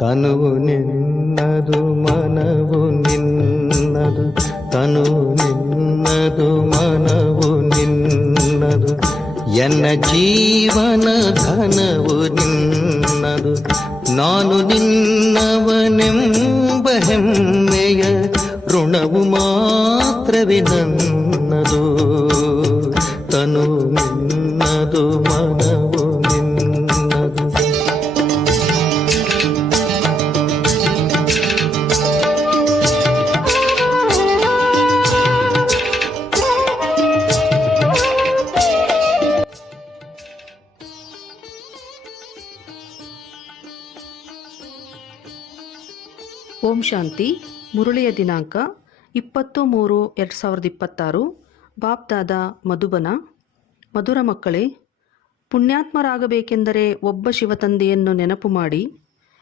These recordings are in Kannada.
ತನುವು ನಿನ್ನದು ಮನವು ನಿನ್ನದು, ತನುವು ನಿನ್ನದು ಮನವು ನಿನ್ನದು, ಎನ್ನ ಜೀವನ ಘನವು ನಿನ್ನದು. ನಾನು ನಿನ್ನವನೆಂಬ ಹೆಮ್ಮೆಯ ಋಣವು ಮಾತ್ರವೇ ನನ್ನದು. ತನು ನಿನ್ನದು ಮನವು ನಿನ್ನದು. ಓಂ ಶಾಂತಿ. ಮುರುಳಿಯ ದಿನಾಂಕ 20-3-2026. ಬಾಪ್ದಾದ ಮಧುಬನ. ಮಧುರ ಮಕ್ಕಳೇ, ಪುಣ್ಯಾತ್ಮರಾಗಬೇಕೆಂದರೆ ಒಬ್ಬ ಶಿವತಂದೆಯನ್ನು ನೆನಪು ಮಾಡಿ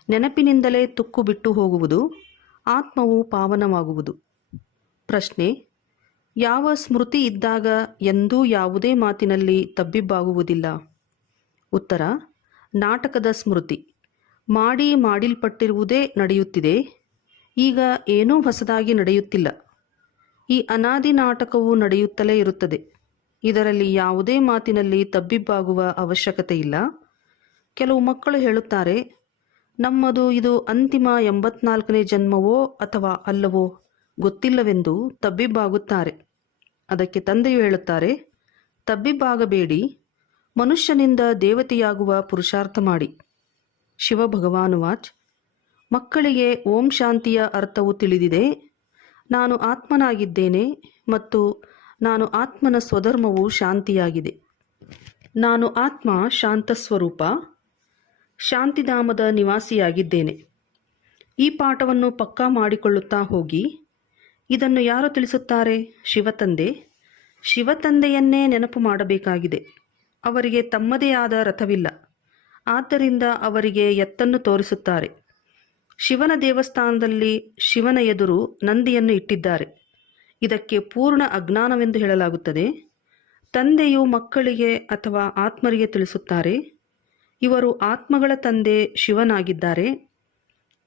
ನೆನಪಿನಿಂದಲೇ ತುಕ್ಕು ಬಿಟ್ಟು ಹೋಗುವುದು, ಆತ್ಮವು ಪಾವನವಾಗುವುದು. ಪ್ರಶ್ನೆ: ಯಾವ ಸ್ಮೃತಿ ಇದ್ದಾಗ ಎಂದೂ ಯಾವುದೇ ಮಾತಿನಲ್ಲಿ ತಬ್ಬಿಬ್ಬಾಗುವುದಿಲ್ಲ? ಉತ್ತರ: ನಾಟಕದ ಸ್ಮೃತಿ. ಮಾಡಿಲ್ಪಟ್ಟಿರುವುದೇ ನಡೆಯುತ್ತಿದೆ. ಈಗ ಏನೂ ಹೊಸದಾಗಿ ನಡೆಯುತ್ತಿಲ್ಲ. ಈ ಅನಾದಿ ನಾಟಕವು ನಡೆಯುತ್ತಲೇ ಇರುತ್ತದೆ. ಇದರಲ್ಲಿ ಯಾವುದೇ ಮಾತಿನಲ್ಲಿ ತಬ್ಬಿಬ್ಬಾಗುವ ಅವಶ್ಯಕತೆ ಇಲ್ಲ. ಕೆಲವು ಮಕ್ಕಳು ಹೇಳುತ್ತಾರೆ, ನಮ್ಮದು ಇದು ಅಂತಿಮ 84ನೇ ಜನ್ಮವೋ ಅಥವಾ ಅಲ್ಲವೋ ಗೊತ್ತಿಲ್ಲವೆಂದು ತಬ್ಬಿಬ್ಬಾಗುತ್ತಾರೆ. ಅದಕ್ಕೆ ತಂದೆಯು ಹೇಳುತ್ತಾರೆ, ತಬ್ಬಿಬ್ಬಾಗಬೇಡಿ, ಮನುಷ್ಯನಿಂದ ದೇವತೆಯಾಗುವ ಪುರುಷಾರ್ಥ ಮಾಡಿ. ಶಿವ ಭಗವಾನುವಾಚ್: ಮಕ್ಕಳಿಗೆ ಓಂ ಶಾಂತಿಯ ಅರ್ಥವು ತಿಳಿದಿದೆ. ನಾನು ಆತ್ಮನಾಗಿದ್ದೇನೆ ಮತ್ತು ನಾನು ಆತ್ಮನ ಸ್ವಧರ್ಮವು ಶಾಂತಿಯಾಗಿದೆ. ನಾನು ಆತ್ಮ ಶಾಂತ ಸ್ವರೂಪ, ಶಾಂತಿಧಾಮದ ನಿವಾಸಿಯಾಗಿದ್ದೇನೆ. ಈ ಪಾಠವನ್ನು ಪಕ್ಕಾ ಮಾಡಿಕೊಳ್ಳುತ್ತಾ ಹೋಗಿ. ಇದನ್ನು ಯಾರು ತಿಳಿಸುತ್ತಾರೆ? ಶಿವತಂದೆ. ಶಿವತಂದೆಯನ್ನೇ ನೆನಪು ಮಾಡಬೇಕಾಗಿದೆ. ಅವರಿಗೆ ತಮ್ಮದೇ ಆದ ರಥವಿಲ್ಲ. ಆದ್ದರಿಂದ ಅವರಿಗೆ ಎತ್ತನ್ನು ತೋರಿಸುತ್ತಾರೆ. ಶಿವನ ದೇವಸ್ಥಾನದಲ್ಲಿ ಶಿವನ ಎದುರು ನಂದಿಯನ್ನು ಇಟ್ಟಿದ್ದಾರೆ. ಇದಕ್ಕೆ ಪೂರ್ಣ ಅಜ್ಞಾನವೆಂದು ಹೇಳಲಾಗುತ್ತದೆ. ತಂದೆಯು ಮಕ್ಕಳಿಗೆ ಅಥವಾ ಆತ್ಮರಿಗೆ ತಿಳಿಸುತ್ತಾರೆ, ಇವರು ಆತ್ಮಗಳ ತಂದೆ ಶಿವನಾಗಿದ್ದಾರೆ.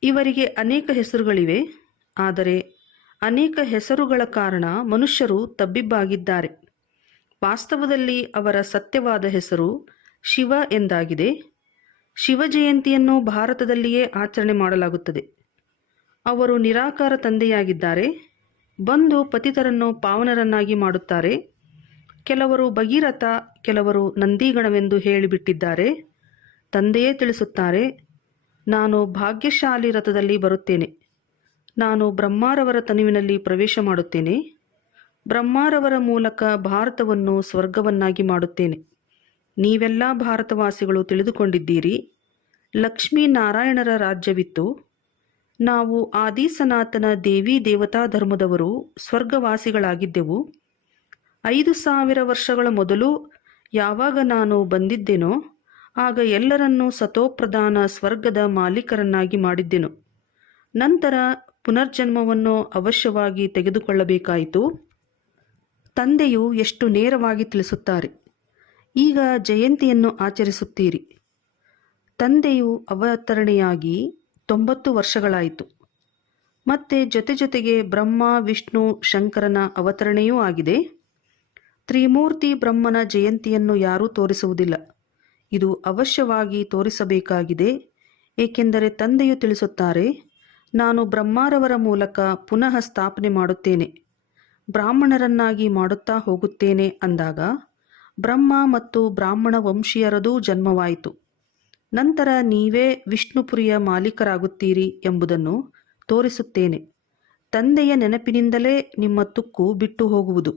ಇವರಿಗೆ ಅನೇಕ ಹೆಸರುಗಳಿವೆ. ಆದರೆ ಅನೇಕ ಹೆಸರುಗಳ ಕಾರಣ ಮನುಷ್ಯರು ತಬ್ಬಿಬ್ಬಾಗಿದ್ದಾರೆ. ವಾಸ್ತವದಲ್ಲಿ ಅವರ ಸತ್ಯವಾದ ಹೆಸರು ಶಿವ ಎಂದಾಗಿದೆ. ಶಿವ ಜಯಂತಿಯನ್ನು ಭಾರತದಲ್ಲಿಯೇ ಆಚರಣೆ ಮಾಡಲಾಗುತ್ತದೆ. ಅವರು ನಿರಾಕಾರ ತಂದೆಯಾಗಿದ್ದಾರೆ. ಬಂದು ಪತಿತರನ್ನು ಪಾವನರನ್ನಾಗಿ ಮಾಡುತ್ತಾರೆ. ಕೆಲವರು ಭಗೀರಥ, ಕೆಲವರು ನಂದಿಗಣವೆಂದು ಹೇಳಿಬಿಟ್ಟಿದ್ದಾರೆ. ತಂದೆಯೇ ತಿಳಿಸುತ್ತಾರೆ, ನಾನು ಭಾಗ್ಯಶಾಲಿ ರಥದಲ್ಲಿ ಬರುತ್ತೇನೆ. ನಾನು ಬ್ರಹ್ಮಾರವರ ತನುವಿನಲ್ಲಿ ಪ್ರವೇಶ ಮಾಡುತ್ತೇನೆ. ಬ್ರಹ್ಮಾರವರ ಮೂಲಕ ಭಾರತವನ್ನು ಸ್ವರ್ಗವನ್ನಾಗಿ ಮಾಡುತ್ತೇನೆ. ನೀವೆಲ್ಲ ಭಾರತವಾಸಿಗಳು ತಿಳಿದುಕೊಂಡಿದ್ದೀರಿ, ಲಕ್ಷ್ಮೀನಾರಾಯಣರ ರಾಜ್ಯವಿತ್ತು. ನಾವು ಆದಿ ಸನಾತನ ದೇವಿ ದೇವತಾ ಧರ್ಮದವರು ಸ್ವರ್ಗವಾಸಿಗಳಾಗಿದ್ದೆವು. 5000 ವರ್ಷಗಳ ಮೊದಲು ಯಾವಾಗ ನಾನು ಬಂದಿದ್ದೇನೋ ಆಗ ಎಲ್ಲರನ್ನೂ ಸತೋಪ್ರಧಾನ ಸ್ವರ್ಗದ ಮಾಲೀಕರನ್ನಾಗಿ ಮಾಡಿದ್ದೆನು. ನಂತರ ಪುನರ್ಜನ್ಮವನ್ನು ಅವಶ್ಯವಾಗಿ ತೆಗೆದುಕೊಳ್ಳಬೇಕಾಯಿತು. ತಂದೆಯು ಎಷ್ಟು ನೇರವಾಗಿ ತಿಳಿಸುತ್ತಾರೆ. ಈಗ ಜಯಂತಿಯನ್ನು ಆಚರಿಸುತ್ತೀರಿ. ತಂದೆಯು ಅವತರಣೆಯಾಗಿ 90 ವರ್ಷಗಳಾಯಿತು. ಮತ್ತೆ ಜೊತೆಗೆ ಬ್ರಹ್ಮ, ವಿಷ್ಣು, ಶಂಕರನ ಅವತರಣೆಯೂ ಆಗಿದೆ. ತ್ರಿಮೂರ್ತಿ ಬ್ರಹ್ಮನ ಜಯಂತಿಯನ್ನು ಯಾರೂ ತೋರಿಸುವುದಿಲ್ಲ. ಇದು ಅವಶ್ಯವಾಗಿ ತೋರಿಸಬೇಕಾಗಿದೆ. ಏಕೆಂದರೆ ತಂದೆಯು ತಿಳಿಸುತ್ತಾರೆ, ನಾನು ಬ್ರಹ್ಮಾರವರ ಮೂಲಕ ಪುನಃ ಸ್ಥಾಪನೆ ಮಾಡುತ್ತೇನೆ, ಬ್ರಾಹ್ಮಣರನ್ನಾಗಿ ಮಾಡುತ್ತಾ ಹೋಗುತ್ತೇನೆ ಅಂದಾಗ ಬ್ರಹ್ಮ ಮತ್ತು ಬ್ರಾಹ್ಮಣ ವಂಶೀಯರದೂ ಜನ್ಮವಾಯಿತು. ನಂತರ ನೀವೇ ವಿಷ್ಣುಪುರಿಯ ಮಾಲೀಕರಾಗುತ್ತೀರಿ ಎಂಬುದನ್ನು ತೋರಿಸುತ್ತೇನೆ. ತಂದೆಯ ನೆನಪಿನಿಂದಲೇ ನಿಮ್ಮ ತುಕ್ಕು ಬಿಟ್ಟು ಹೋಗುವುದು.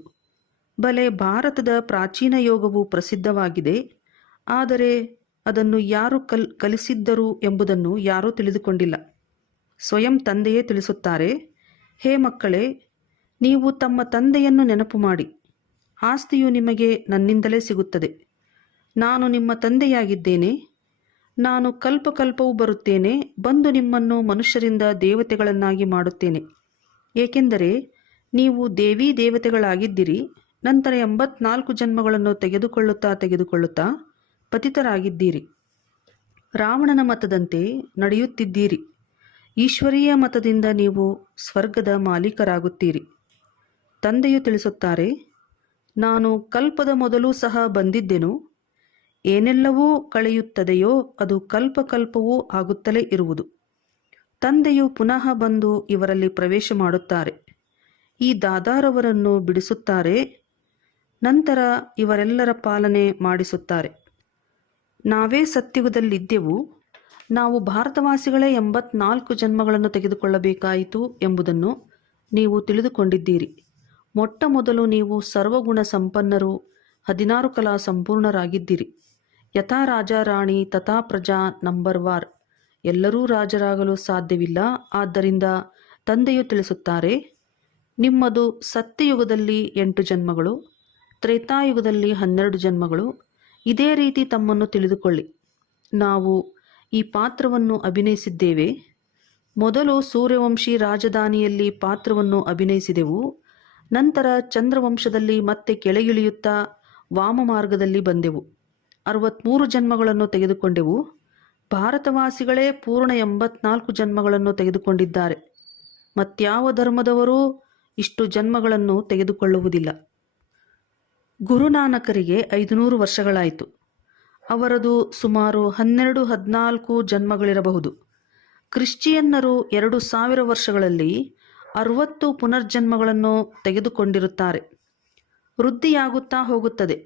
ಬಲೆ ಭಾರತದ ಪ್ರಾಚೀನ ಯೋಗವು ಪ್ರಸಿದ್ಧವಾಗಿದೆ. ಆದರೆ ಅದನ್ನು ಯಾರು ಕಲಿಸಿದ್ದರು ಎಂಬುದನ್ನು ಯಾರೂ ತಿಳಿದುಕೊಂಡಿಲ್ಲ. ಸ್ವಯಂ ತಂದೆಯೇ ತಿಳಿಸುತ್ತಾರೆ, ಹೇ ಮಕ್ಕಳೇ, ನೀವು ತಮ್ಮ ತಂದೆಯನ್ನು ನೆನಪು ಮಾಡಿ. ಆಸ್ತಿಯು ನಿಮಗೆ ನನ್ನಿಂದಲೇ ಸಿಗುತ್ತದೆ. ನಾನು ನಿಮ್ಮ ತಂದೆಯಾಗಿದ್ದೇನೆ. ನಾನು ಕಲ್ಪವೂ ಬರುತ್ತೇನೆ. ಬಂದು ನಿಮ್ಮನ್ನು ಮನುಷ್ಯರಿಂದ ದೇವತೆಗಳನ್ನಾಗಿ ಮಾಡುತ್ತೇನೆ. ಏಕೆಂದರೆ ನೀವು ದೇವಿ ದೇವತೆಗಳಾಗಿದ್ದಿರಿ. ನಂತರ 84 ಜನ್ಮಗಳನ್ನು ತೆಗೆದುಕೊಳ್ಳುತ್ತಾ ಪತಿತರಾಗಿದ್ದೀರಿ. ರಾವಣನ ಮತದಂತೆ ನಡೆಯುತ್ತಿದ್ದೀರಿ. ಈಶ್ವರೀಯ ಮತದಿಂದ ನೀವು ಸ್ವರ್ಗದ ಮಾಲೀಕರಾಗುತ್ತೀರಿ. ತಂದೆಯು ತಿಳಿಸುತ್ತಾರೆ, ನಾನು ಕಲ್ಪದ ಮೊದಲು ಸಹ ಬಂದಿದ್ದೆನು. ಏನೆಲ್ಲವೂ ಕಳೆಯುತ್ತದೆಯೋ ಅದು ಕಲ್ಪಕಲ್ಪವೂ ಆಗುತ್ತಲೇ ಇರುವುದು. ತಂದೆಯು ಪುನಃ ಬಂದು ಇವರಲ್ಲಿ ಪ್ರವೇಶ ಮಾಡುತ್ತಾರೆ. ಈ ದಾದಾರವರನ್ನು ಬಿಡಿಸುತ್ತಾರೆ. ನಂತರ ಇವರೆಲ್ಲರ ಪಾಲನೆ ಮಾಡಿಸುತ್ತಾರೆ. ನಾವೇ ಸತ್ಯುಗದಲ್ಲಿದ್ದೆವು. ನಾವು ಭಾರತವಾಸಿಗಳೇ 84 ಜನ್ಮಗಳನ್ನು ತೆಗೆದುಕೊಳ್ಳಬೇಕಾಯಿತು ಎಂಬುದನ್ನು ನೀವು ತಿಳಿದುಕೊಂಡಿದ್ದೀರಿ. ಮೊಟ್ಟ ಮೊದಲು ನೀವು ಸರ್ವಗುಣ ಸಂಪನ್ನರು, 16 ಕಲಾ ಸಂಪೂರ್ಣರಾಗಿದ್ದಿರಿ. ಯಥಾ ರಾಜ ರಾಣಿ ತಥಾ ಪ್ರಜಾ ನಂಬರ್ವಾರ್. ಎಲ್ಲರೂ ರಾಜರಾಗಲು ಸಾಧ್ಯವಿಲ್ಲ. ಆದ್ದರಿಂದ ತಂದೆಯು ತಿಳಿಸುತ್ತಾರೆ, ನಿಮ್ಮದು ಸತ್ಯಯುಗದಲ್ಲಿ 8 ಜನ್ಮಗಳು, ತ್ರೇತಾಯುಗದಲ್ಲಿ 12 ಜನ್ಮಗಳು. ಇದೇ ರೀತಿ ತಮ್ಮನ್ನು ತಿಳಿದುಕೊಳ್ಳಿ. ನಾವು ಈ ಪಾತ್ರವನ್ನು ಅಭಿನಯಿಸಿದ್ದೇವೆ. ಮೊದಲು ಸೂರ್ಯವಂಶಿ ರಾಜಧಾನಿಯಲ್ಲಿ ಪಾತ್ರವನ್ನು ಅಭಿನಯಿಸಿದೆವು. ನಂತರ ಚಂದ್ರವಂಶದಲ್ಲಿ ಮತ್ತೆ ಕೆಳಗಿಳಿಯುತ್ತಾ ವಾಮ ಮಾರ್ಗದಲ್ಲಿ ಬಂದೆವು. 63 ಜನ್ಮಗಳನ್ನು ತೆಗೆದುಕೊಂಡೆವು. ಭಾರತವಾಸಿಗಳೇ ಪೂರ್ಣ 84 ಜನ್ಮಗಳನ್ನು ತೆಗೆದುಕೊಂಡಿದ್ದಾರೆ. ಮತ್ಯಾವ ಧರ್ಮದವರೂ ಇಷ್ಟು ಜನ್ಮಗಳನ್ನು ತೆಗೆದುಕೊಳ್ಳುವುದಿಲ್ಲ. ಗುರುನಾನಕರಿಗೆ 500 ವರ್ಷಗಳಾಯಿತು. ಅವರದು ಸುಮಾರು 12-14 ಜನ್ಮಗಳಿರಬಹುದು. ಕ್ರಿಶ್ಚಿಯನ್ನರು 2000 ವರ್ಷಗಳಲ್ಲಿ 60 ಪುನರ್ಜನ್ಮಗಳನ್ನು ತೆಗೆದುಕೊಂಡಿರುತ್ತಾರೆ. ವೃದ್ಧಿಯಾಗುತ್ತಾ ಹೋಗುತ್ತದೆ.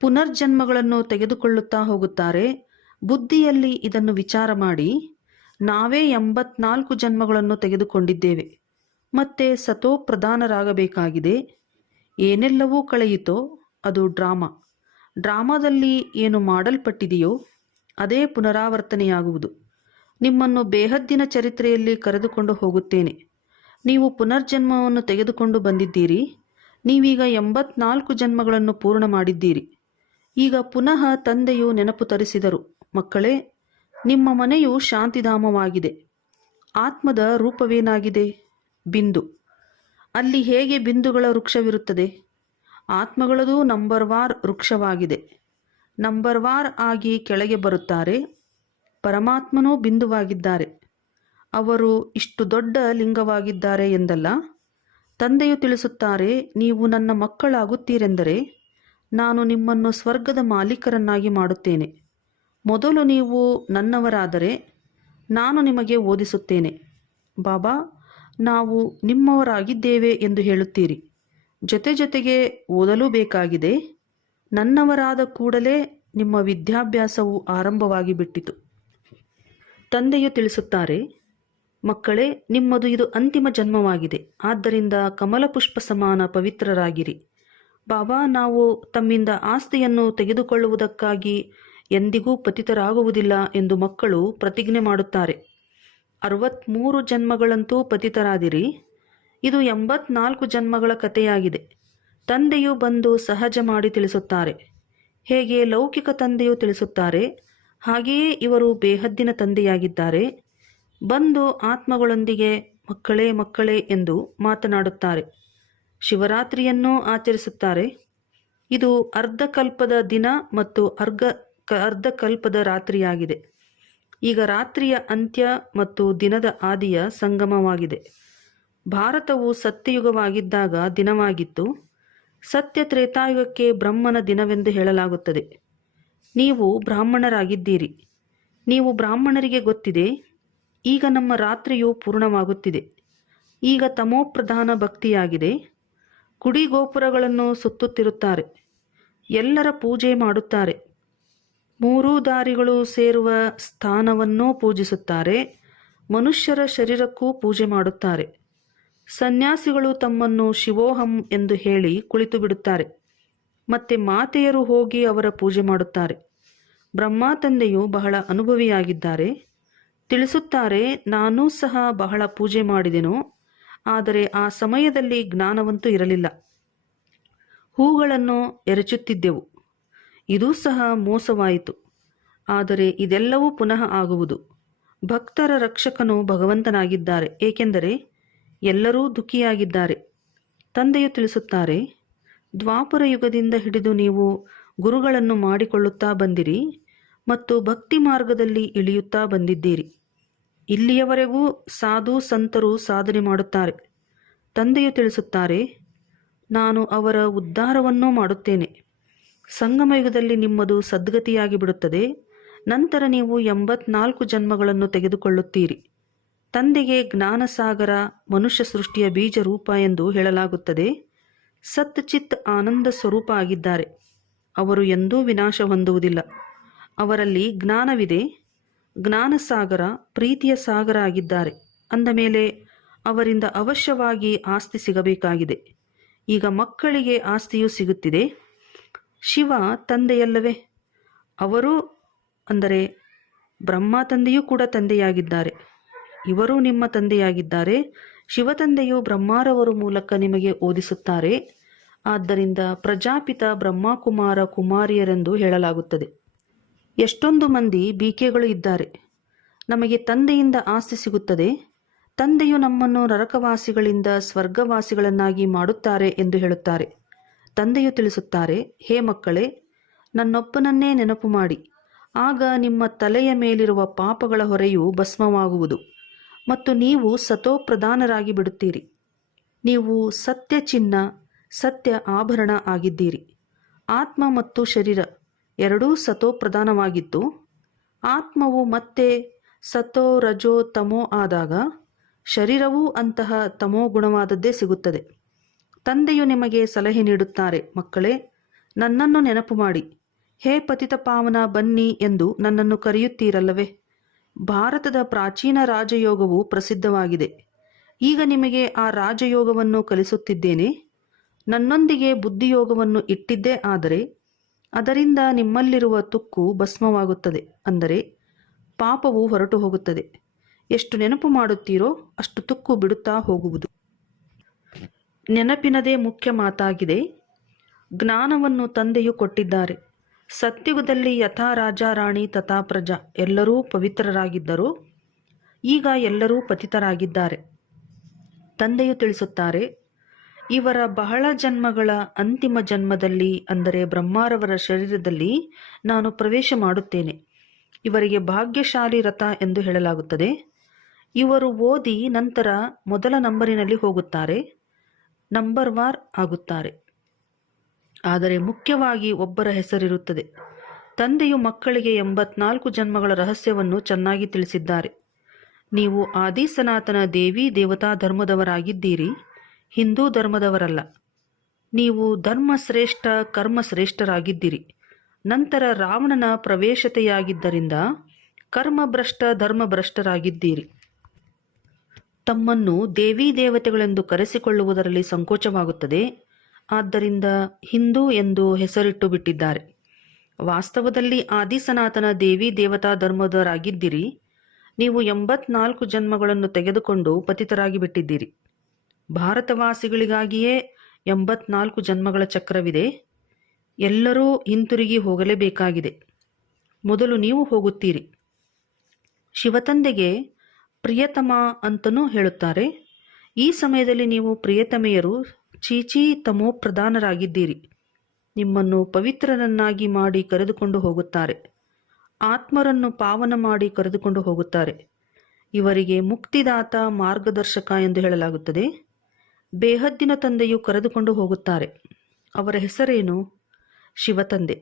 ಪುನರ್ಜನ್ಮಗಳನ್ನು ತೆಗೆದುಕೊಳ್ಳುತ್ತಾ ಹೋಗುತ್ತಾರೆ. ಬುದ್ಧಿಯಲ್ಲಿ ಇದನ್ನು ವಿಚಾರ ಮಾಡಿ. ನಾವೇ 84 ಜನ್ಮಗಳನ್ನು ತೆಗೆದುಕೊಂಡಿದ್ದೇವೆ. ಮತ್ತೆ ಸತೋ ಪ್ರಧಾನರಾಗಬೇಕಾಗಿದೆ. ಏನೆಲ್ಲವೂ ಕಳೆಯಿತೋ ಅದು ಡ್ರಾಮಾದಲ್ಲಿ ಏನು ಮಾಡಲ್ಪಟ್ಟಿದೆಯೋ ಅದೇ ಪುನರಾವರ್ತನೆಯಾಗುವುದು. ನಿಮ್ಮನ್ನು ಬೇಹದ್ದಿನ ಚರಿತ್ರೆಯಲ್ಲಿ ಕರೆದುಕೊಂಡು ಹೋಗುತ್ತೇನೆ. ನೀವು ಪುನರ್ಜನ್ಮವನ್ನು ತೆಗೆದುಕೊಂಡು ಬಂದಿದ್ದೀರಿ. ನೀವೀಗ 84 ಜನ್ಮಗಳನ್ನು ಪೂರ್ಣ ಮಾಡಿದ್ದೀರಿ. ಈಗ ಪುನಃ ತಂದೆಯು ನೆನಪು ತರಿಸಿದರು, ಮಕ್ಕಳೇ, ನಿಮ್ಮ ಮನೆಯು ಶಾಂತಿಧಾಮವಾಗಿದೆ. ಆತ್ಮದ ರೂಪವೇನಾಗಿದೆ? ಬಿಂದು. ಅಲ್ಲಿ ಹೇಗೆ ಬಿಂದುಗಳ ವೃಕ್ಷವಿರುತ್ತದೆ? ಆತ್ಮಗಳದು ನಂಬರ್ವಾರ್ ವೃಕ್ಷವಾಗಿದೆ. ನಂಬರ್ವಾರ್ ಆಗಿ ಕೆಳಗೆ ಬರುತ್ತಾರೆ. ಪರಮಾತ್ಮನೂ ಬಿಂದುವಾಗಿದ್ದಾರೆ. ಅವರು ಇಷ್ಟು ದೊಡ್ಡ ಲಿಂಗವಾಗಿದ್ದಾರೆ ಎಂದಲ್ಲ. ತಂದೆಯು ತಿಳಿಸುತ್ತಾರೆ, ನೀವು ನನ್ನ ಮಕ್ಕಳಾಗುತ್ತೀರೆಂದರೆ ನಾನು ನಿಮ್ಮನ್ನು ಸ್ವರ್ಗದ ಮಾಲೀಕರನ್ನಾಗಿ ಮಾಡುತ್ತೇನೆ. ಮೊದಲು ನೀವು ನನ್ನವರಾದರೆ ನಾನು ನಿಮಗೆ ಓದಿಸುತ್ತೇನೆ. ಬಾಬಾ, ನಾವು ನಿಮ್ಮವರಾಗಿದ್ದೇವೆ ಎಂದು ಹೇಳುತ್ತೀರಿ. ಜೊತೆಗೆ ಓದಲೂ ಬೇಕಾಗಿದೆ. ನನ್ನವರಾದ ಕೂಡಲೇ ನಿಮ್ಮ ವಿದ್ಯಾಭ್ಯಾಸವು ಆರಂಭವಾಗಿ ಬಿಟ್ಟಿತು. ತಂದೆಯು ತಿಳಿಸುತ್ತಾರೆ, ಮಕ್ಕಳೇ, ನಿಮ್ಮದು ಇದು ಅಂತಿಮ ಜನ್ಮವಾಗಿದೆ. ಆದ್ದರಿಂದ ಕಮಲಪುಷ್ಪ ಸಮಾನ ಪವಿತ್ರರಾಗಿರಿ. ಬಾಬಾ, ನಾವು ತಮ್ಮಿಂದ ಆಸ್ತಿಯನ್ನು ತೆಗೆದುಕೊಳ್ಳುವುದಕ್ಕಾಗಿ ಎಂದಿಗೂ ಪತಿತರಾಗುವುದಿಲ್ಲ ಎಂದು ಮಕ್ಕಳು ಪ್ರತಿಜ್ಞೆ ಮಾಡುತ್ತಾರೆ. 63 ಜನ್ಮಗಳಂತೂ ಪತಿತರಾದಿರಿ. ಇದು 84 ಜನ್ಮಗಳ ಕಥೆಯಾಗಿದೆ. ತಂದೆಯು ಬಂದು ಸಹಜ ಮಾಡಿ ತಿಳಿಸುತ್ತಾರೆ. ಹೇಗೆ ಲೌಕಿಕ ತಂದೆಯು ತಿಳಿಸುತ್ತಾರೆ, ಹಾಗೆಯೇ ಇವರು ಬೇಹದ್ದಿನ ತಂದೆಯಾಗಿದ್ದಾರೆ. ಬಂದು ಆತ್ಮಗಳೊಂದಿಗೆ ಮಕ್ಕಳೇ ಮಕ್ಕಳೇ ಎಂದು ಮಾತನಾಡುತ್ತಾರೆ. ಶಿವರಾತ್ರಿಯನ್ನೂ ಆಚರಿಸುತ್ತಾರೆ. ಇದು ಅರ್ಧಕಲ್ಪದ ದಿನ ಮತ್ತು ಅರ್ಧಕಲ್ಪದ ರಾತ್ರಿಯಾಗಿದೆ. ಈಗ ರಾತ್ರಿಯ ಅಂತ್ಯ ಮತ್ತು ದಿನದ ಆದಿಯ ಸಂಗಮವಾಗಿದೆ. ಭಾರತವು ಸತ್ಯಯುಗವಾಗಿದ್ದಾಗ ದಿನವಾಗಿತ್ತು. ಸತ್ಯ ತ್ರೇತಾಯುಗಕ್ಕೆ ಬ್ರಹ್ಮನ ದಿನವೆಂದು ಹೇಳಲಾಗುತ್ತದೆ. ನೀವು ಬ್ರಾಹ್ಮಣರಾಗಿದ್ದೀರಿ. ನೀವು ಬ್ರಾಹ್ಮಣರಿಗೆ ಗೊತ್ತಿದೆ, ಈಗ ನಮ್ಮ ರಾತ್ರಿಯು ಪೂರ್ಣವಾಗುತ್ತಿದೆ. ಈಗ ತಮೋಪ್ರಧಾನ ಭಕ್ತಿಯಾಗಿದೆ. ಗುಡಿ ಗೋಪುರಗಳನ್ನು ಸುತ್ತುತ್ತಿರುತ್ತಾರೆ. ಎಲ್ಲರ ಪೂಜೆ ಮಾಡುತ್ತಾರೆ. 3 ದಾರಿಗಳು ಸೇರುವ ಸ್ಥಾನವನ್ನೂ ಪೂಜಿಸುತ್ತಾರೆ. ಮನುಷ್ಯರ ಶರೀರಕ್ಕೂ ಪೂಜೆ ಮಾಡುತ್ತಾರೆ. ಸನ್ಯಾಸಿಗಳು ತಮ್ಮನ್ನು ಶಿವೋಹಂ ಎಂದು ಹೇಳಿ ಕುಳಿತು ಬಿಡುತ್ತಾರೆ. ಮತ್ತೆ ಮಾತೆಯರು ಹೋಗಿ ಅವರ ಪೂಜೆ ಮಾಡುತ್ತಾರೆ. ಬ್ರಹ್ಮ ತಂದೆಯು ಬಹಳ ಅನುಭವಿಯಾಗಿದ್ದಾರೆ. ತಿಳಿಸುತ್ತಾರೆ, ನಾನೂ ಸಹ ಬಹಳ ಪೂಜೆ ಮಾಡಿದೆನು. ಆದರೆ ಆ ಸಮಯದಲ್ಲಿ ಜ್ಞಾನವಂತೂ ಇರಲಿಲ್ಲ. ಹೂಗಳನ್ನು ಎರಚುತ್ತಿದ್ದೆವು. ಇದೂ ಸಹ ಮೋಸವಾಯಿತು. ಆದರೆ ಇದೆಲ್ಲವೂ ಪುನಃ ಆಗುವುದು. ಭಕ್ತರ ರಕ್ಷಕನು ಭಗವಂತನಾಗಿದ್ದಾರೆ, ಏಕೆಂದರೆ ಎಲ್ಲರೂ ದುಃಖಿಯಾಗಿದ್ದಾರೆ. ತಂದೆಯು ತಿಳಿಸುತ್ತಾರೆ, ದ್ವಾಪರ ಯುಗದಿಂದ ಹಿಡಿದು ನೀವು ಗುರುಗಳನ್ನು ಮಾಡಿಕೊಳ್ಳುತ್ತಾ ಬಂದಿರಿ ಮತ್ತು ಭಕ್ತಿ ಮಾರ್ಗದಲ್ಲಿ ಇಳಿಯುತ್ತಾ ಬಂದಿದ್ದೀರಿ. ಇಲ್ಲಿಯವರೆಗೂ ಸಾಧು ಸಂತರು ಸಾಧನೆ ಮಾಡುತ್ತಾರೆ. ತಂದೆಯು ತಿಳಿಸುತ್ತಾರೆ, ನಾನು ಅವರ ಉದ್ಧಾರವನ್ನೂ ಮಾಡುತ್ತೇನೆ. ಸಂಗಮಯುಗದಲ್ಲಿ ನಿಮ್ಮದು ಸದ್ಗತಿಯಾಗಿ ಬಿಡುತ್ತದೆ. ನಂತರ ನೀವು 84 ಜನ್ಮಗಳನ್ನು ತೆಗೆದುಕೊಳ್ಳುತ್ತೀರಿ. ತಂದೆಗೆ ಜ್ಞಾನಸಾಗರ ಮನುಷ್ಯ ಸೃಷ್ಟಿಯ ಬೀಜ ರೂಪ ಎಂದು ಹೇಳಲಾಗುತ್ತದೆ. ಸತ್ ಚಿತ್ ಆನಂದ ಸ್ವರೂಪ ಆಗಿದ್ದಾರೆ. ಅವರು ಎಂದೂ ವಿನಾಶ ಹೊಂದುವುದಿಲ್ಲ. ಅವರಲ್ಲಿ ಜ್ಞಾನವಿದೆ. ಜ್ಞಾನಸಾಗರ ಪ್ರೀತಿಯ ಸಾಗರ ಆಗಿದ್ದಾರೆ. ಅಂದ ಮೇಲೆ ಅವರಿಂದ ಅವಶ್ಯವಾಗಿ ಆಸ್ತಿ ಸಿಗಬೇಕಾಗಿದೆ. ಈಗ ಮಕ್ಕಳಿಗೆ ಆಸ್ತಿಯೂ ಸಿಗುತ್ತಿದೆ. ಶಿವ ತಂದೆಯಲ್ಲವೇ? ಅವರು ಅಂದರೆ ಬ್ರಹ್ಮ ತಂದೆಯೂ ಕೂಡ ತಂದೆಯಾಗಿದ್ದಾರೆ. ಇವರೂ ನಿಮ್ಮ ತಂದೆಯಾಗಿದ್ದಾರೆ. ಶಿವತಂದೆಯು ಬ್ರಹ್ಮಾರವರ ಮೂಲಕ ನಿಮಗೆ ಓದಿಸುತ್ತಾರೆ. ಆದ್ದರಿಂದ ಪ್ರಜಾಪಿತ ಬ್ರಹ್ಮಕುಮಾರ ಕುಮಾರಿಯರೆಂದು ಹೇಳಲಾಗುತ್ತದೆ. ಎಷ್ಟೊಂದು ಮಂದಿ ಬಿಕೆಗಳು ಇದ್ದಾರೆ. ನಮಗೆ ತಂದೆಯಿಂದ ಆಸ್ತಿ ಸಿಗುತ್ತದೆ, ತಂದೆಯು ನಮ್ಮನ್ನು ನರಕವಾಸಿಗಳಿಂದ ಸ್ವರ್ಗವಾಸಿಗಳನ್ನಾಗಿ ಮಾಡುತ್ತಾರೆ ಎಂದು ಹೇಳುತ್ತಾರೆ. ತಂದೆಯು ತಿಳಿಸುತ್ತಾರೆ, ಹೇ ಮಕ್ಕಳೇ, ನನ್ನೊಬ್ಬನನ್ನೇ ನೆನಪು ಮಾಡಿ. ಆಗ ನಿಮ್ಮ ತಲೆಯ ಮೇಲಿರುವ ಪಾಪಗಳ ಹೊರೆಯು ಭಸ್ಮವಾಗುವುದು ಮತ್ತು ನೀವು ಸತೋಪ್ರಧಾನರಾಗಿ ಬಿಡುತ್ತೀರಿ. ನೀವು ಸತ್ಯ ಚಿನ್ನ, ಸತ್ಯ ಆಭರಣ ಆಗಿದ್ದೀರಿ. ಆತ್ಮ ಮತ್ತು ಶರೀರ ಎರಡೂ ಸತೋಪ್ರಧಾನವಾಗಿದ್ದು, ಆತ್ಮವು ಮತ್ತೆ ಸತೋ ರಜೋ ತಮೋ ಆದಾಗ ಶರೀರವೂ ಅಂತಹ ತಮೋ ಗುಣವಾದದ್ದೇ ಸಿಗುತ್ತದೆ. ತಂದೆಯು ನಿಮಗೆ ಸಲಹೆ ನೀಡುತ್ತಾರೆ, ಮಕ್ಕಳೇ, ನನ್ನನ್ನು ನೆನಪು ಮಾಡಿ. ಹೇ ಪತಿತ ಪಾವನ, ಬನ್ನಿ ಎಂದು ನನ್ನನ್ನು ಕರೆಯುತ್ತೀರಲ್ಲವೇ? ಭಾರತದ ಪ್ರಾಚೀನ ರಾಜಯೋಗವು ಪ್ರಸಿದ್ಧವಾಗಿದೆ. ಈಗ ನಿಮಗೆ ಆ ರಾಜಯೋಗವನ್ನು ಕಲಿಸುತ್ತಿದ್ದೇನೆ. ನನ್ನೊಂದಿಗೆ ಬುದ್ಧಿಯೋಗವನ್ನು ಇಟ್ಟಿದ್ದೇ ಆದರೆ ಅದರಿಂದ ನಿಮ್ಮಲ್ಲಿರುವ ತುಕ್ಕು ಭಸ್ಮವಾಗುತ್ತದೆ, ಅಂದರೆ ಪಾಪವು ಹೊರಟು ಹೋಗುತ್ತದೆ. ಎಷ್ಟು ನೆನಪು ಮಾಡುತ್ತೀರೋ ಅಷ್ಟು ತುಕ್ಕು ಬಿಡುತ್ತಾ ಹೋಗುವುದು. ನೆನಪಿನದೇ ಮುಖ್ಯ ಮಾತಾಗಿದೆ. ಜ್ಞಾನವನ್ನು ತಂದೆಯು ಕೊಟ್ಟಿದ್ದಾರೆ. ಸತ್ಯುಗದಲ್ಲಿ ಯಥಾ ರಾಜ ರಾಣಿ ತಥಾ ಪ್ರಜಾ ಎಲ್ಲರೂ ಪವಿತ್ರರಾಗಿದ್ದರು. ಈಗ ಎಲ್ಲರೂ ಪತಿತರಾಗಿದ್ದಾರೆ. ತಂದೆಯು ತಿಳಿಸುತ್ತಾರೆ, ಇವರ ಬಹಳ ಜನ್ಮಗಳ ಅಂತಿಮ ಜನ್ಮದಲ್ಲಿ, ಅಂದರೆ ಬ್ರಹ್ಮಾರವರ ಶರೀರದಲ್ಲಿ ನಾನು ಪ್ರವೇಶ ಮಾಡುತ್ತೇನೆ. ಇವರಿಗೆ ಭಾಗ್ಯಶಾಲಿ ರಥ ಎಂದು ಹೇಳಲಾಗುತ್ತದೆ. ಇವರು ಓದಿ ನಂತರ ಮೊದಲ ನಂಬರಿನಲ್ಲಿ ಹೋಗುತ್ತಾರೆ, ನಂಬರ್ ವಾರ್ ಆಗುತ್ತಾರೆ. ಆದರೆ ಮುಖ್ಯವಾಗಿ ಒಬ್ಬರ ಹೆಸರಿರುತ್ತದೆ. ತಂದೆಯು ಮಕ್ಕಳಿಗೆ 84 ಜನ್ಮಗಳ ರಹಸ್ಯವನ್ನು ಚೆನ್ನಾಗಿ ತಿಳಿಸಿದ್ದಾರೆ. ನೀವು ಆದಿ ಸನಾತನ ದೇವಿ ದೇವತಾ ಧರ್ಮದವರಾಗಿದ್ದೀರಿ, ಹಿಂದೂ ಧರ್ಮದವರಲ್ಲ. ನೀವು ಧರ್ಮಶ್ರೇಷ್ಠ ಕರ್ಮಶ್ರೇಷ್ಠರಾಗಿದ್ದೀರಿ. ನಂತರ ರಾವಣನ ಪ್ರವೇಶತೆಯಾಗಿದ್ದರಿಂದ ಕರ್ಮಭ್ರಷ್ಟ ಧರ್ಮಭ್ರಷ್ಟರಾಗಿದ್ದೀರಿ. ತಮ್ಮನ್ನು ದೇವಿ ದೇವತೆಗಳೆಂದು ಕರೆಸಿಕೊಳ್ಳುವುದರಲ್ಲಿ ಸಂಕೋಚವಾಗುತ್ತದೆ. ಆದ್ದರಿಂದ ಹಿಂದೂ ಎಂದು ಹೆಸರಿಟ್ಟು ಬಿಟ್ಟಿದ್ದಾರೆ. ವಾಸ್ತವದಲ್ಲಿ ಆದಿ ಸನಾತನ ದೇವಿ ದೇವತಾ ಧರ್ಮದವರಾಗಿದ್ದೀರಿ. ನೀವು 84 ಜನ್ಮಗಳನ್ನು ತೆಗೆದುಕೊಂಡು ಪತಿತರಾಗಿ ಬಿಟ್ಟಿದ್ದೀರಿ. ಭಾರತವಾಸಿಗಳಿಗಾಗಿಯೇ 84 ಜನ್ಮಗಳ ಚಕ್ರವಿದೆ. ಎಲ್ಲರೂ ಹಿಂತಿರುಗಿ ಹೋಗಲೇಬೇಕಾಗಿದೆ. ಮೊದಲು ನೀವು ಹೋಗುತ್ತೀರಿ. ಶಿವತಂದೆಗೆ ಪ್ರಿಯತಮ ಅಂತನೂ ಹೇಳುತ್ತಾರೆ. ಈ ಸಮಯದಲ್ಲಿ ನೀವು ಪ್ರಿಯತಮೆಯರು ಚೀಚಿ ತಮೋ ಪ್ರಧಾನರಾಗಿದ್ದೀರಿ. ನಿಮ್ಮನ್ನು ಪವಿತ್ರರನ್ನಾಗಿ ಮಾಡಿ ಕರೆದುಕೊಂಡು ಹೋಗುತ್ತಾರೆ. ಆತ್ಮರನ್ನು ಪಾವನ ಮಾಡಿ ಕರೆದುಕೊಂಡು ಹೋಗುತ್ತಾರೆ. ಇವರಿಗೆ ಮುಕ್ತಿದಾತ ಮಾರ್ಗದರ್ಶಕ ಎಂದು ಹೇಳಲಾಗುತ್ತದೆ. ಬೇಹದ್ದಿನ ತಂದೆಯು ಕರೆದುಕೊಂಡು ಹೋಗುತ್ತಾರೆ. ಅವರ ಹೆಸರೇನು? ಶಿವತಂದೆ.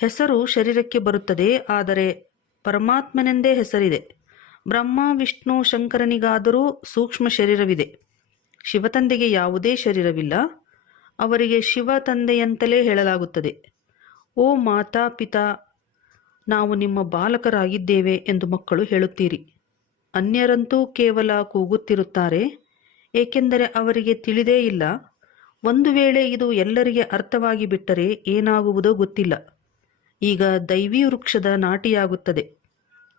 ಹೆಸರು ಶರೀರಕ್ಕೆ ಬರುತ್ತದೆ, ಆದರೆ ಪರಮಾತ್ಮನೆಂದೇ ಹೆಸರಿದೆ. ಬ್ರಹ್ಮ ವಿಷ್ಣು ಶಂಕರನಿಗಾದರೂ ಸೂಕ್ಷ್ಮ ಶರೀರವಿದೆ. ಶಿವತಂದೆಗೆ ಯಾವುದೇ ಶರೀರವಿಲ್ಲ. ಅವರಿಗೆ ಶಿವ ತಂದೆಯಂತಲೇ ಹೇಳಲಾಗುತ್ತದೆ. ಓ ಮಾತಾ ಪಿತಾ, ನಾವು ನಿಮ್ಮ ಬಾಲಕರಾಗಿದ್ದೇವೆ ಎಂದು ಮಕ್ಕಳು ಹೇಳುತ್ತೀರಿ. ಅನ್ಯರಂತೂ ಕೇವಲ ಕೂಗುತ್ತಿರುತ್ತಾರೆ, ಏಕೆಂದರೆ ಅವರಿಗೆ ತಿಳಿದೇ ಇಲ್ಲ. ಒಂದು ವೇಳೆ ಇದು ಎಲ್ಲರಿಗೆ ಅರ್ಥವಾಗಿ ಬಿಟ್ಟರೆ ಏನಾಗುವುದೋ ಗೊತ್ತಿಲ್ಲ. ಈಗ ದೈವಿ ವೃಕ್ಷದ ನಾಟಿಯಾಗುತ್ತದೆ.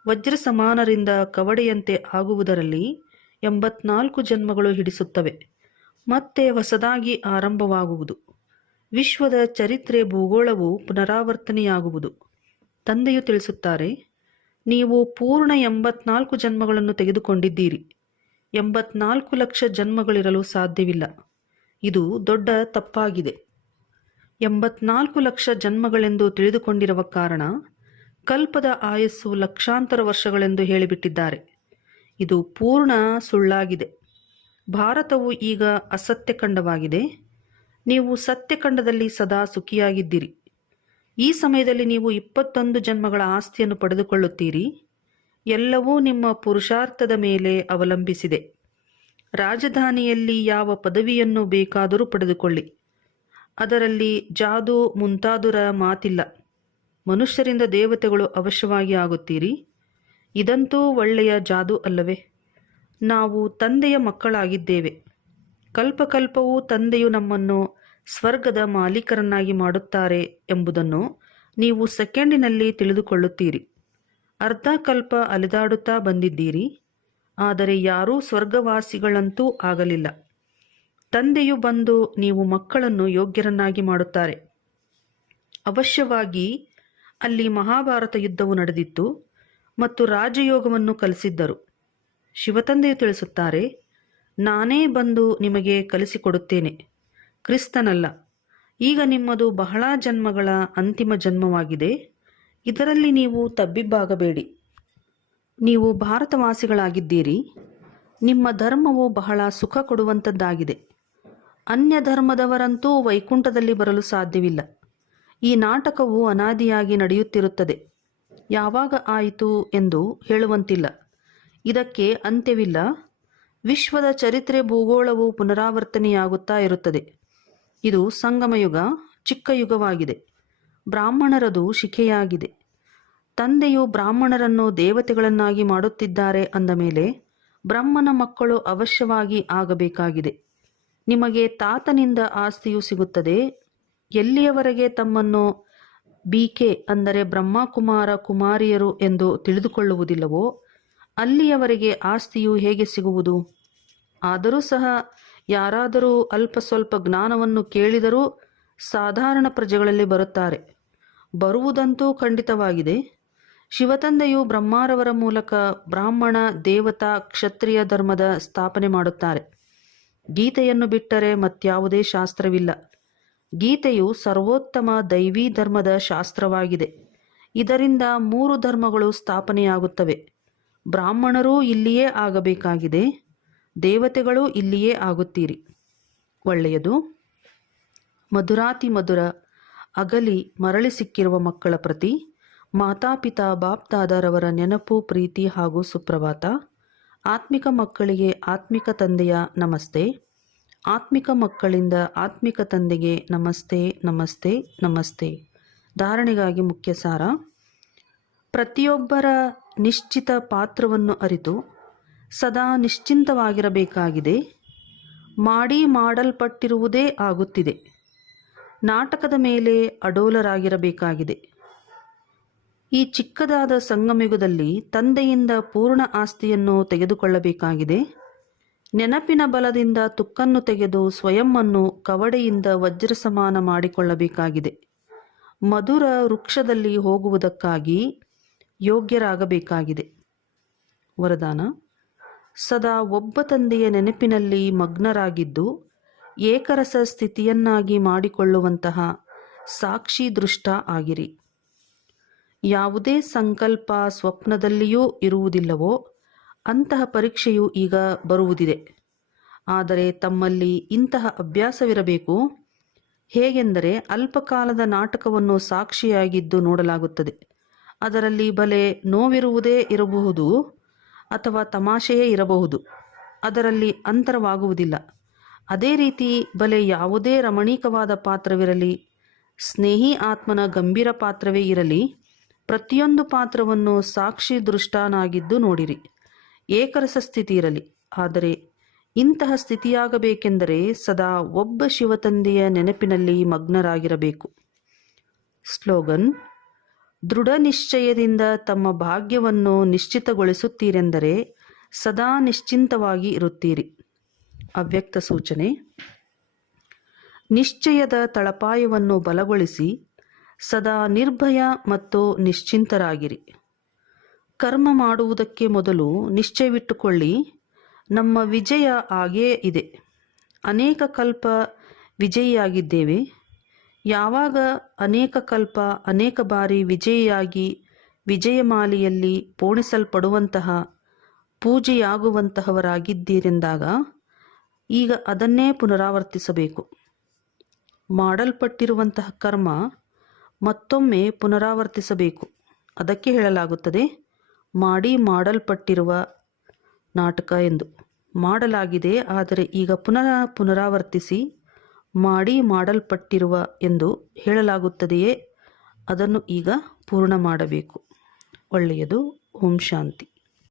ವಜ್ರ ಸಮಾನರಿಂದ ಕವಡೆಯಂತೆ ಆಗುವುದರಲ್ಲಿ 84 ಜನ್ಮಗಳು ಹಿಡಿಸುತ್ತವೆ. ಮತ್ತೆ ಹೊಸದಾಗಿ ಆರಂಭವಾಗುವುದು. ವಿಶ್ವದ ಚರಿತ್ರೆ ಭೂಗೋಳವು ಪುನರಾವರ್ತನೆಯಾಗುವುದು. ತಂದೆಯು ತಿಳಿಸುತ್ತಾರೆ, ನೀವು ಪೂರ್ಣ 84 ಜನ್ಮಗಳನ್ನು ತೆಗೆದುಕೊಂಡಿದ್ದೀರಿ. 84 ಲಕ್ಷ ಜನ್ಮಗಳಿರಲು ಸಾಧ್ಯವಿಲ್ಲ. ಇದು ದೊಡ್ಡ ತಪ್ಪಾಗಿದೆ. 84 ಲಕ್ಷ ಜನ್ಮಗಳೆಂದು ತಿಳಿದುಕೊಂಡಿರುವ ಕಾರಣ ಕಲ್ಪದ ಆಯಸ್ಸು ಲಕ್ಷಾಂತರ ವರ್ಷಗಳೆಂದು ಹೇಳಿಬಿಟ್ಟಿದ್ದಾರೆ. ಇದು ಪೂರ್ಣ ಸುಳ್ಳಾಗಿದೆ. ಭಾರತವು ಈಗ ಅಸತ್ಯಖಂಡವಾಗಿದೆ. ನೀವು ಸತ್ಯಖಂಡದಲ್ಲಿ ಸದಾ ಸುಖಿಯಾಗಿದ್ದೀರಿ. ಈ ಸಮಯದಲ್ಲಿ ನೀವು 21 ಜನ್ಮಗಳ ಆಸ್ತಿಯನ್ನು ಪಡೆದುಕೊಳ್ಳುತ್ತೀರಿ. ಎಲ್ಲವೂ ನಿಮ್ಮ ಪುರುಷಾರ್ಥದ ಮೇಲೆ ಅವಲಂಬಿಸಿದೆ. ರಾಜಧಾನಿಯಲ್ಲಿ ಯಾವ ಪದವಿಯನ್ನು ಬೇಕಾದರೂ ಪಡೆದುಕೊಳ್ಳಿ. ಅದರಲ್ಲಿ ಜಾದು ಮುಂತಾದುರ ಮಾತಿಲ್ಲ. ಮನುಷ್ಯರಿಂದ ದೇವತೆಗಳು ಅವಶ್ಯವಾಗಿ ಆಗುತ್ತೀರಿ. ಇದಂತೂ ಒಳ್ಳೆಯ ಜಾದು ಅಲ್ಲವೇ? ನಾವು ತಂದೆಯ ಮಕ್ಕಳಾಗಿದ್ದೇವೆ. ಕಲ್ಪಕಲ್ಪವೂ ತಂದೆಯು ನಮ್ಮನ್ನು ಸ್ವರ್ಗದ ಮಾಲೀಕರನ್ನಾಗಿ ಮಾಡುತ್ತಾರೆ ಎಂಬುದನ್ನು ನೀವು ಸೆಕೆಂಡಿನಲ್ಲಿ ತಿಳಿದುಕೊಳ್ಳುತ್ತೀರಿ. ಅರ್ಧ ಕಲ್ಪ ಅಲೆದಾಡುತ್ತಾ ಬಂದಿದ್ದೀರಿ, ಆದರೆ ಯಾರೂ ಸ್ವರ್ಗವಾಸಿಗಳಂತೂ ಆಗಲಿಲ್ಲ. ತಂದೆಯು ಬಂದು ನೀವು ಮಕ್ಕಳನ್ನು ಯೋಗ್ಯರನ್ನಾಗಿ ಮಾಡುತ್ತಾರೆ. ಅವಶ್ಯವಾಗಿ ಅಲ್ಲಿ ಮಹಾಭಾರತ ಯುದ್ಧವು ನಡೆದಿತ್ತು ಮತ್ತು ರಾಜಯೋಗವನ್ನು ಕಲಿಸಿದ್ದರು. ಶಿವತಂದೆಯು ತಿಳಿಸುತ್ತಾರೆ, ನಾನೇ ಬಂದು ನಿಮಗೆ ಕಲಿಸಿಕೊಡುತ್ತೇನೆ, ಕ್ರಿಸ್ತನಲ್ಲ. ಈಗ ನಿಮ್ಮದು ಬಹಳ ಜನ್ಮಗಳ ಅಂತಿಮ ಜನ್ಮವಾಗಿದೆ. ಇದರಲ್ಲಿ ನೀವು ತಬ್ಬಿಬ್ಬಾಗಬೇಡಿ. ನೀವು ಭಾರತವಾಸಿಗಳಾಗಿದ್ದೀರಿ. ನಿಮ್ಮ ಧರ್ಮವು ಬಹಳ ಸುಖ ಕೊಡುವಂಥದ್ದಾಗಿದೆ. ಅನ್ಯ ಧರ್ಮದವರಂತೂ ವೈಕುಂಠದಲ್ಲಿ ಬರಲು ಸಾಧ್ಯವಿಲ್ಲ. ಈ ನಾಟಕವು ಅನಾದಿಯಾಗಿ ನಡೆಯುತ್ತಿರುತ್ತದೆ. ಯಾವಾಗ ಆಯಿತು ಎಂದು ಹೇಳುವಂತಿಲ್ಲ. ಇದಕ್ಕೆ ಅಂತ್ಯವಿಲ್ಲ. ವಿಶ್ವದ ಚರಿತ್ರೆ ಭೂಗೋಳವು ಪುನರಾವರ್ತನೆಯಾಗುತ್ತಾ ಇರುತ್ತದೆ. ಇದು ಸಂಗಮಯುಗ, ಚಿಕ್ಕ ಯುಗವಾಗಿದೆ. ಬ್ರಾಹ್ಮಣರದು ಶಿಖೆಯಾಗಿದೆ. ತಂದೆಯು ಬ್ರಾಹ್ಮಣರನ್ನು ದೇವತೆಗಳನ್ನಾಗಿ ಮಾಡುತ್ತಿದ್ದಾರೆ ಅಂದ ಮೇಲೆ ಬ್ರಹ್ಮನ ಮಕ್ಕಳು ಅವಶ್ಯವಾಗಿ ಆಗಬೇಕಾಗಿದೆ. ನಿಮಗೆ ತಾತನಿಂದ ಆಸ್ತಿಯು ಸಿಗುತ್ತದೆ. ಎಲ್ಲಿಯವರೆಗೆ ತಮ್ಮನ್ನು ಬಿಕೆ ಅಂದರೆ ಬ್ರಹ್ಮಕುಮಾರ ಕುಮಾರಿಯರು ಎಂದು ತಿಳಿದುಕೊಳ್ಳುವುದಿಲ್ಲವೋ ಅಲ್ಲಿಯವರೆಗೆ ಆಸ್ತಿಯು ಹೇಗೆ ಸಿಗುವುದು? ಆದರೂ ಸಹ ಯಾರಾದರೂ ಅಲ್ಪ ಸ್ವಲ್ಪ ಜ್ಞಾನವನ್ನು ಕೇಳಿದರೂ ಸಾಧಾರಣ ಪ್ರಜೆಗಳಲ್ಲಿ ಬರುತ್ತಾರೆ. ಬರುವುದಂತೂ ಖಂಡಿತವಾಗಿದೆ. ಶಿವತಂದೆಯು ಬ್ರಹ್ಮಾರವರ ಮೂಲಕ ಬ್ರಾಹ್ಮಣ, ದೇವತಾ, ಕ್ಷತ್ರಿಯ ಧರ್ಮದ ಸ್ಥಾಪನೆ ಮಾಡುತ್ತಾರೆ. ಗೀತೆಯನ್ನು ಬಿಟ್ಟರೆ ಮತ್ಯಾವುದೇ ಶಾಸ್ತ್ರವಿಲ್ಲ. ಗೀತೆಯು ಸರ್ವೋತ್ತಮ ದೈವೀ ಧರ್ಮದ ಶಾಸ್ತ್ರವಾಗಿದೆ. ಇದರಿಂದ 3 ಧರ್ಮಗಳು ಸ್ಥಾಪನೆಯಾಗುತ್ತವೆ. ಬ್ರಾಹ್ಮಣರೂ ಇಲ್ಲಿಯೇ ಆಗಬೇಕಾಗಿದೆ. ದೇವತೆಗಳೂ ಇಲ್ಲಿಯೇ ಆಗುತ್ತೀರಿ. ಒಳ್ಳೆಯದು. ಮಧುರಾತಿ ಮಧುರ ಅಗಲಿ ಮರಳಿ ಸಿಕ್ಕಿರುವ ಮಕ್ಕಳ ಪ್ರತಿ ಮಾತಾಪಿತಾ ಬಾಪ್ದಾದರವರ ನೆನಪು, ಪ್ರೀತಿ ಹಾಗೂ ಸುಪ್ರಭಾತ. ಆತ್ಮಿಕ ಮಕ್ಕಳಿಗೆ ಆತ್ಮಿಕ ತಂದೆಯ ನಮಸ್ತೆ. ಆತ್ಮಿಕ ಮಕ್ಕಳಿಂದ ಆತ್ಮಿಕ ತಂದೆಗೆ ನಮಸ್ತೆ ನಮಸ್ತೆ ನಮಸ್ತೆ. ಧಾರಣೆಗಾಗಿ ಮುಖ್ಯ ಸಾರ: ಪ್ರತಿಯೊಬ್ಬರ ನಿಶ್ಚಿತ ಪಾತ್ರವನ್ನು ಅರಿತು ಸದಾ ನಿಶ್ಚಿಂತವಾಗಿರಬೇಕಾಗಿದೆ. ಮಾಡಲ್ಪಟ್ಟಿರುವುದೇ ಆಗುತ್ತಿದೆ. ನಾಟಕದ ಮೇಲೆ ಅಡೋಲರಾಗಿರಬೇಕಾಗಿದೆ. ಈ ಚಿಕ್ಕದಾದ ಸಂಗಮಯುಗದಲ್ಲಿ ತಂದೆಯಿಂದ ಪೂರ್ಣ ಆಸ್ತಿಯನ್ನು ತೆಗೆದುಕೊಳ್ಳಬೇಕಾಗಿದೆ. ನೆನಪಿನ ಬಲದಿಂದ ತುಕ್ಕನ್ನು ತೆಗೆದು ಸ್ವಯಂವನ್ನು ಕವಡೆಯಿಂದ ವಜ್ರ ಸಮಾನ ಮಾಡಿಕೊಳ್ಳಬೇಕಾಗಿದೆ. ಮಧುರ ವೃಕ್ಷದಲ್ಲಿ ಹೋಗುವುದಕ್ಕಾಗಿ ಯೋಗ್ಯರಾಗಬೇಕಾಗಿದೆ. ವರದಾನ: ಸದಾ ಒಬ್ಬ ತಂದೆಯ ನೆನಪಿನಲ್ಲಿ ಮಗ್ನರಾಗಿದ್ದು ಏಕರಸ ಸ್ಥಿತಿಯನ್ನಾಗಿ ಮಾಡಿಕೊಳ್ಳುವಂತಹ ಸಾಕ್ಷಿ ದೃಷ್ಟ ಆಗಿರಿ. ಯಾವುದೇ ಸಂಕಲ್ಪ ಸ್ವಪ್ನದಲ್ಲಿಯೂ ಇರುವುದಿಲ್ಲವೋ ಅಂತಹ ಪರೀಕ್ಷೆಯು ಈಗ ಬರುವುದಿದೆ. ಆದರೆ ತಮ್ಮಲ್ಲಿ ಇಂತಹ ಅಭ್ಯಾಸವಿರಬೇಕು. ಹೇಗೆಂದರೆ, ಅಲ್ಪಕಾಲದ ನಾಟಕವನ್ನು ಸಾಕ್ಷಿಯಾಗಿದ್ದು ನೋಡಲಾಗುತ್ತದೆ. ಅದರಲ್ಲಿ ಬಲೆ ನೋವಿರುವುದೇ ಇರಬಹುದು ಅಥವಾ ತಮಾಷೆಯೇ ಇರಬಹುದು. ಅದರಲ್ಲಿ ಅಂತರವಾಗುವುದಿಲ್ಲ. ಅದೇ ರೀತಿ ಬಲೆ ಯಾವುದೇ ರಮಣೀಕವಾದ ಪಾತ್ರವಿರಲಿ, ಸ್ನೇಹಿ ಆತ್ಮನ ಗಂಭೀರ ಪಾತ್ರವೇ ಇರಲಿ, ಪ್ರತಿಯೊಂದು ಪಾತ್ರವನ್ನು ಸಾಕ್ಷಿ ದೃಷ್ಟನಾಗಿದ್ದು ನೋಡಿರಿ. ಏಕರಸ ಸ್ಥಿತಿ ಇರಲಿ. ಆದರೆ ಇಂತಹ ಸ್ಥಿತಿಯಾಗಬೇಕೆಂದರೆ ಸದಾ ಒಬ್ಬ ಶಿವತಂದೆಯ ನೆನಪಿನಲ್ಲಿ ಮಗ್ನರಾಗಿರಬೇಕು. ಸ್ಲೋಗನ್: ದೃಢ ನಿಶ್ಚಯದಿಂದ ತಮ್ಮ ಭಾಗ್ಯವನ್ನು ನಿಶ್ಚಿತಗೊಳಿಸುತ್ತೀರೆಂದರೆ ಸದಾ ನಿಶ್ಚಿಂತವಾಗಿ ಇರುತ್ತೀರಿ. ಅವ್ಯಕ್ತ ಸೂಚನೆ: ನಿಶ್ಚಯದ ತಳಪಾಯವನ್ನು ಬಲಗೊಳಿಸಿ ಸದಾ ನಿರ್ಭಯ ಮತ್ತು ನಿಶ್ಚಿಂತರಾಗಿರಿ. ಕರ್ಮ ಮಾಡುವುದಕ್ಕೆ ಮೊದಲು ನಿಶ್ಚಯವಿಟ್ಟುಕೊಳ್ಳಿ, ನಮ್ಮ ವಿಜಯ ಆಗೇ ಇದೆ. ಅನೇಕ ಕಲ್ಪ ವಿಜಯಿಯಾಗಿದ್ದೇವೆ. ಯಾವಾಗ ಅನೇಕ ಕಲ್ಪ ಅನೇಕ ಬಾರಿ ವಿಜಯಿಯಾಗಿ ವಿಜಯಮಾಲೆಯಲ್ಲಿ ಪೋಣಿಸಲ್ಪಡುವಂತಹ ಪೂಜೆಯಾಗುವಂತಹವರಾಗಿದ್ದೀರೆಂದಾಗ ಈಗ ಅದನ್ನೇ ಪುನರಾವರ್ತಿಸಬೇಕು. ಮಾಡಲ್ಪಟ್ಟಿರುವಂತಹ ಕರ್ಮ ಮತ್ತೊಮ್ಮೆ ಪುನರಾವರ್ತಿಸಬೇಕು. ಅದಕ್ಕೆ ಹೇಳಲಾಗುತ್ತದೆ ಮಾಡಲ್ಪಟ್ಟಿರುವ ನಾಟಕ ಎಂದು. ಮಾಡಲಾಗಿದೆ, ಆದರೆ ಈಗ ಪುನರಾವರ್ತಿಸಿ ಮಾಡಲ್ಪಟ್ಟಿರುವ ಎಂದು ಹೇಳಲಾಗುತ್ತದೆಯೇ, ಅದನ್ನು ಈಗ ಪೂರ್ಣ ಮಾಡಬೇಕು. ಒಳ್ಳೆಯದು. ಓಂ ಶಾಂತಿ.